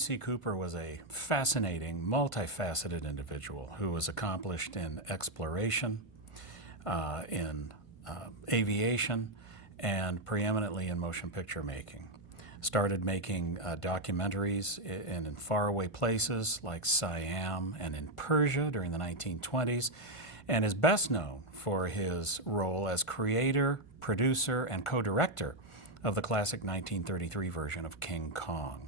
C. Cooper was a fascinating, multifaceted individual who was accomplished in exploration, in aviation, and preeminently in motion picture making. Started making documentaries in faraway places like Siam and in Persia during the 1920s, and is best known for his role as creator, producer, and co-director of the classic 1933 version of King Kong.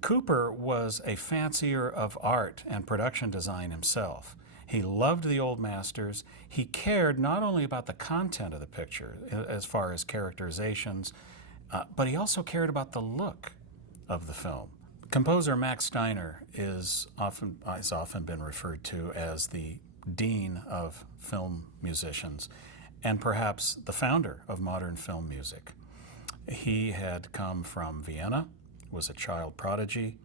Cooper was a fancier of art and production design himself. He loved the old masters. He cared not only about the content of the picture, as far as characterizations, but he also cared about the look of the film. Composer Max Steiner has often been referred to as the dean of film musicians and perhaps the founder of modern film music. He had come from Vienna, was a child prodigy,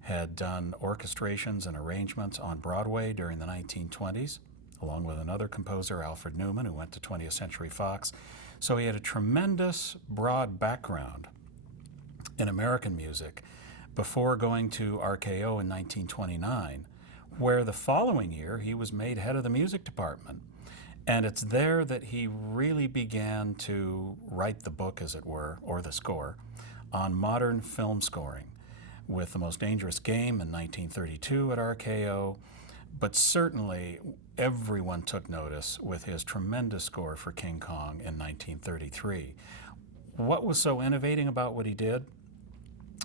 had done orchestrations and arrangements on Broadway during the 1920s, along with another composer, Alfred Newman, who went to 20th Century Fox. So he had a tremendous broad background in American music before going to RKO in 1929, where the following year he was made head of the music department. And it's there that he really began to write the book, as it were, or the score, on modern film scoring, with The Most Dangerous Game in 1932 at RKO, but certainly everyone took notice with his tremendous score for King Kong in 1933. What was so innovating about what he did?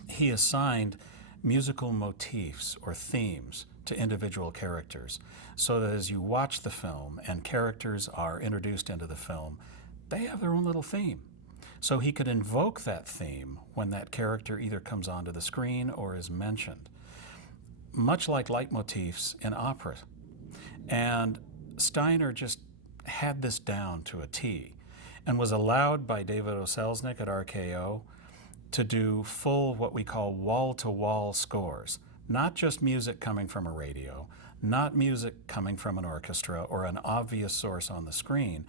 He assigned musical motifs or themes to individual characters, so that as you watch the film and characters are introduced into the film, they have their own little theme. So he could invoke that theme when that character either comes onto the screen or is mentioned, much like leitmotifs in opera. And Steiner just had this down to a T and was allowed by David O. Selznick at RKO to do full, what we call wall-to-wall scores, not just music coming from a radio, not music coming from an orchestra or an obvious source on the screen,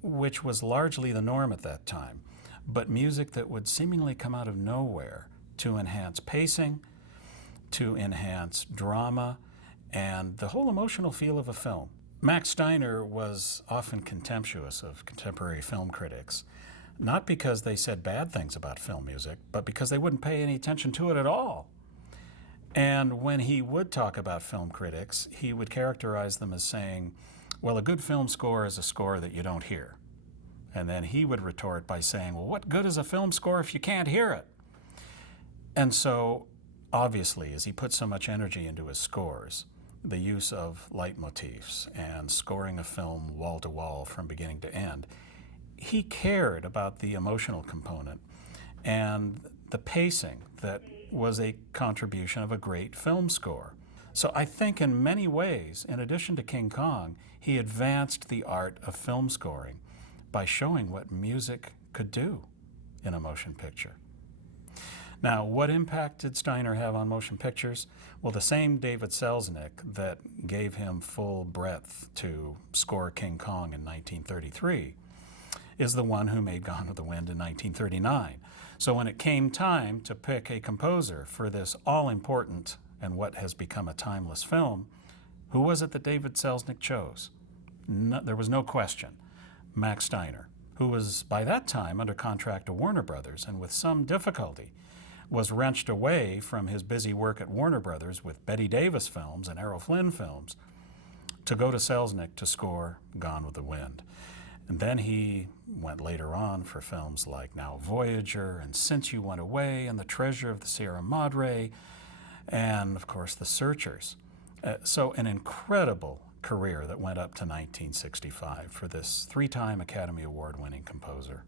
which was largely the norm at that time, but music that would seemingly come out of nowhere to enhance pacing, to enhance drama, and the whole emotional feel of a film. Max Steiner was often contemptuous of contemporary film critics, not because they said bad things about film music, but because they wouldn't pay any attention to it at all. And when he would talk about film critics, he would characterize them as saying, well, a good film score is a score that you don't hear. And then he would retort by saying, well, what good is a film score if you can't hear it? And so, obviously, as he put so much energy into his scores, the use of leitmotifs and scoring a film wall to wall from beginning to end, he cared about the emotional component and the pacing that was a contribution of a great film score. So I think in many ways, in addition to King Kong, he advanced the art of film scoring by showing what music could do in a motion picture. Now, what impact did Steiner have on motion pictures? Well, the same David Selznick that gave him full breadth to score King Kong in 1933 is the one who made Gone with the Wind in 1939. So when it came time to pick a composer for this all-important and what has become a timeless film, who was it that David Selznick chose? There was no question. Max Steiner, who was by that time under contract to Warner Brothers and with some difficulty was wrenched away from his busy work at Warner Brothers with Bette Davis films and Errol Flynn films to go to Selznick to score Gone with the Wind. And then he went later on for films like Now Voyager and Since You Went Away and The Treasure of the Sierra Madre and, of course, The Searchers. So an incredible career that went up to 1965 for this three-time Academy Award-winning composer.